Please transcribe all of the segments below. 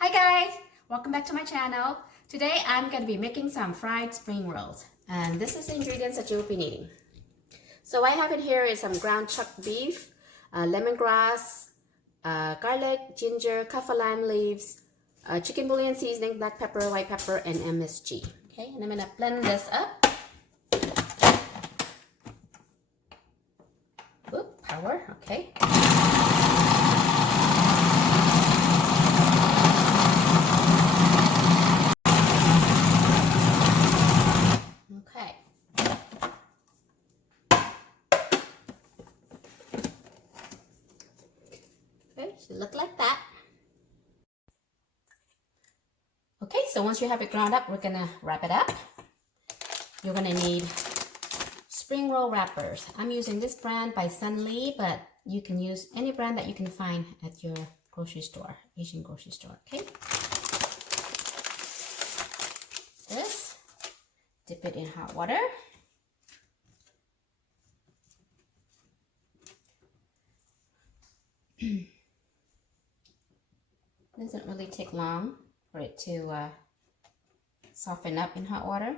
Hi guys, welcome back to my channel. Today I'm going to be making some fried spring rolls, and this is the ingredients that you'll be needing. So what I have in here is some ground chuck beef, lemongrass, garlic, ginger, kaffir lime leaves, chicken bouillon seasoning, black pepper, white pepper, and MSG. Okay, and I'm going to blend this up. Oop, power, okay. Should look like that. Okay, so once you have it ground up, we're gonna wrap it up. You're gonna need spring roll wrappers. I'm using this brand by Sun Lee, but you can use any brand that you can find at your grocery store, Asian grocery store, okay? This, dip it in hot water. Doesn't really take long for it to soften up in hot water.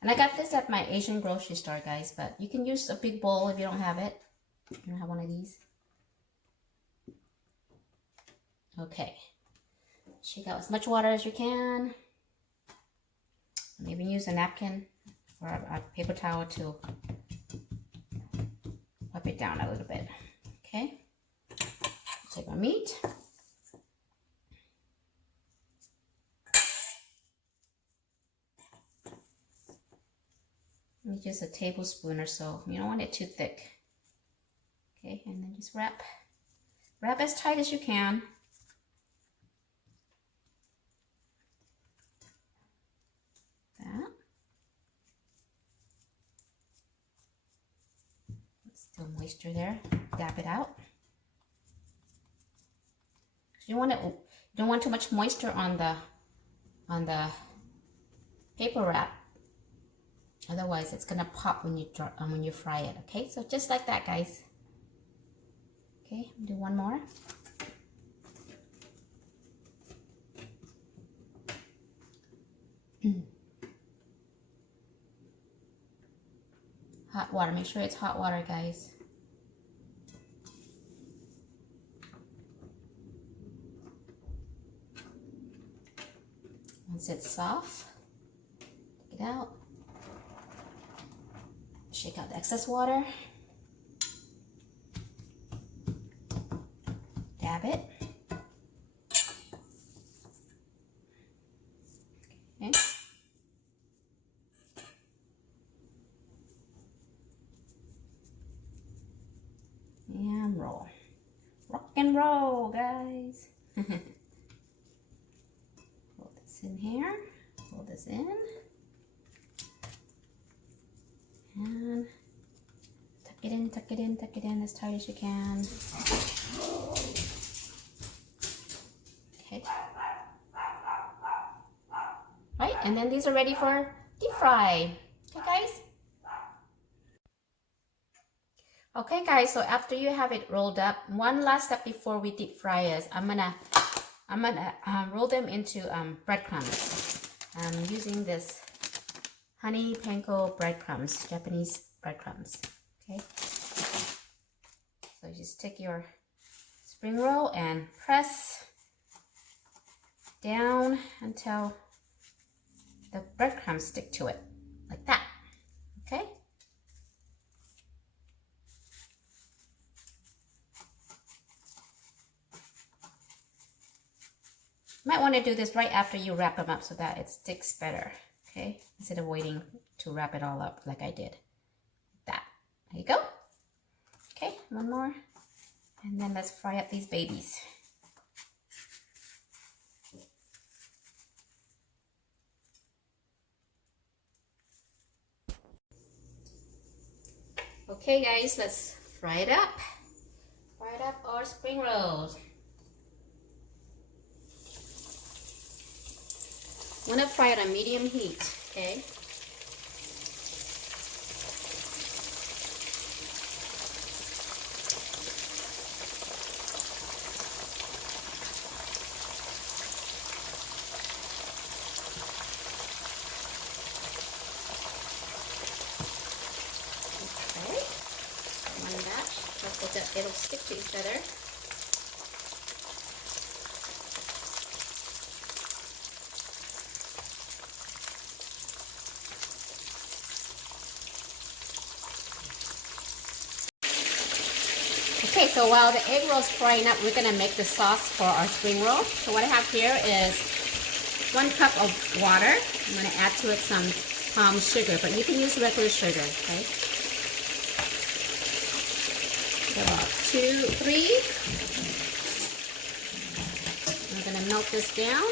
And I got this at my Asian grocery store, guys, but you can use a big bowl if you don't have it. You don't have one of these. Okay. Shake out as much water as you can. Maybe use a napkin or a paper towel to wipe it down a little bit. Okay. Take my meat. Just a tablespoon or so. You don't want it too thick. Okay, and then just wrap as tight as you can. That. Still moisture there. Dab it out. You don't want too much moisture on the paper wrap. Otherwise, it's gonna pop when you fry it. Okay, so just like that, guys. Okay, do one more. Hot water. Make sure it's hot water, guys. Once it's soft, take it out. Shake out the excess water. Dab it. Okay. And roll. Rock and roll, guys. Hold this in here. Hold this in. And tuck it in, tuck it in, tuck it in as tight as you can. Okay. Right, and then these are ready for deep fry. Okay, guys? Okay, guys, so after you have it rolled up, one last step before we deep fry is I'm gonna roll them into breadcrumbs. I'm using this honey panko breadcrumbs, Japanese breadcrumbs. Okay, so just take your spring roll and press down until the breadcrumbs stick to it, like that. Okay. You might want to do this right after you wrap them up so that it sticks better. Okay, instead of waiting to wrap it all up like I did. That. There you go. Okay, one more. And then let's fry up these babies. Okay, guys, let's fry it up. Fry it up our spring rolls. I'm gonna fry it on medium heat, okay? it'll stick to each other. Okay, so while the egg roll is frying up, we're gonna make the sauce for our spring roll. So what I have here is 1 cup of water. I'm gonna add to it some palm sugar, but you can use regular sugar, okay? So 2, 3. I'm gonna melt this down.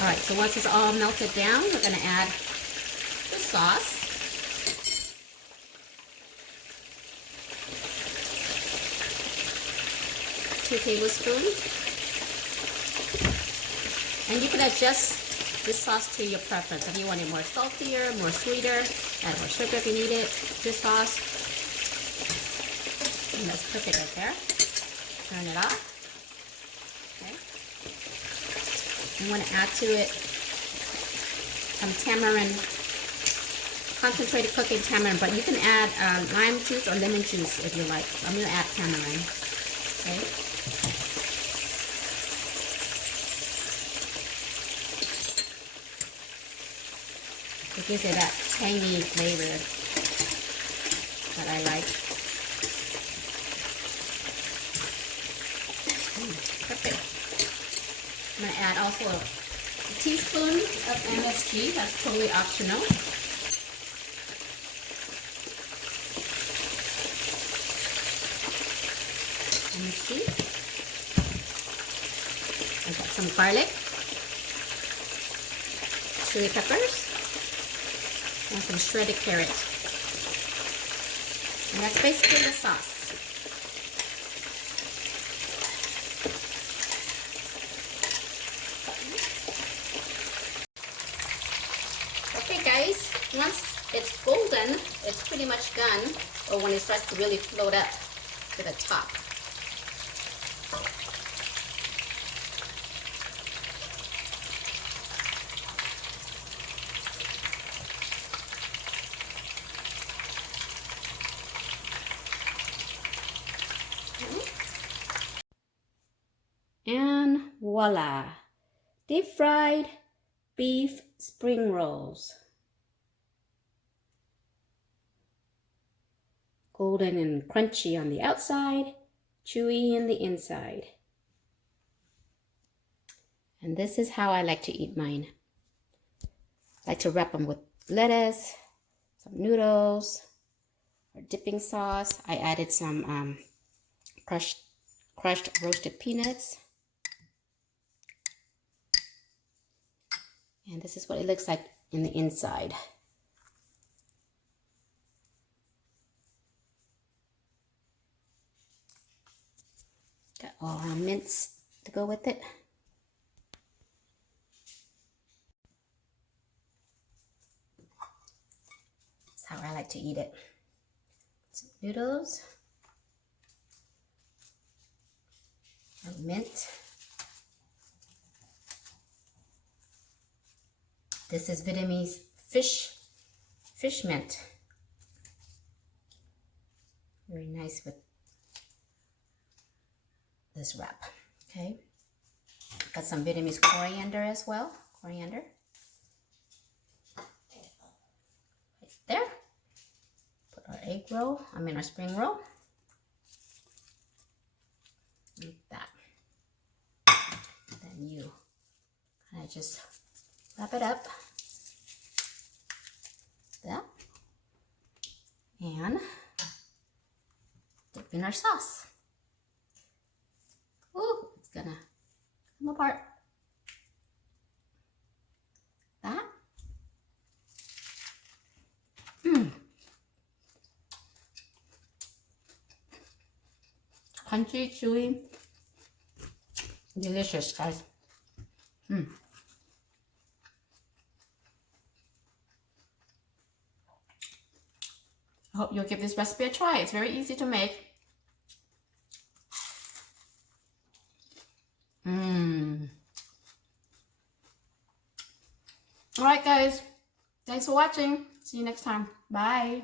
All right, so once it's all melted down, we're gonna add the sauce. Two tablespoons. And you can adjust this sauce to your preference. If you want it more saltier, more sweeter, add more sugar if you need it, your sauce. And that's perfect right there. Turn it off. Okay. You want to add to it some tamarind, concentrated cooking tamarind, but you can add lime juice or lemon juice if you like. I'm going to add tamarind. Okay. It gives it that tangy flavor that I like. Perfect. I'm going to add also a teaspoon of MSG. That's totally optional. MSG. I've got some garlic, chili peppers, and some shredded carrot. And that's basically the sauce. Okay guys, once it's golden, it's pretty much done, or when it starts to really float up to the top. And voila, deep fried beef spring rolls. Golden and crunchy on the outside, chewy in the inside. And this is how I like to eat mine. I like to wrap them with lettuce, some noodles, or dipping sauce. I added some crushed roasted peanuts. And this is what it looks like in the inside. Got all our mince to go with it. That's how I like to eat it. Some noodles. And mint. This is Vietnamese fish mint. Very nice with this wrap. Okay. Got some Vietnamese coriander as well. Coriander. Right there. Put our egg roll, our spring roll. Like that. Then you kind of just wrap it up. That. And dip in our sauce. Ooh, it's gonna come apart. That. Crunchy, chewy, delicious, guys. I hope you'll give this recipe a try. It's very easy to make. Alright guys, thanks for watching. See you next time. Bye.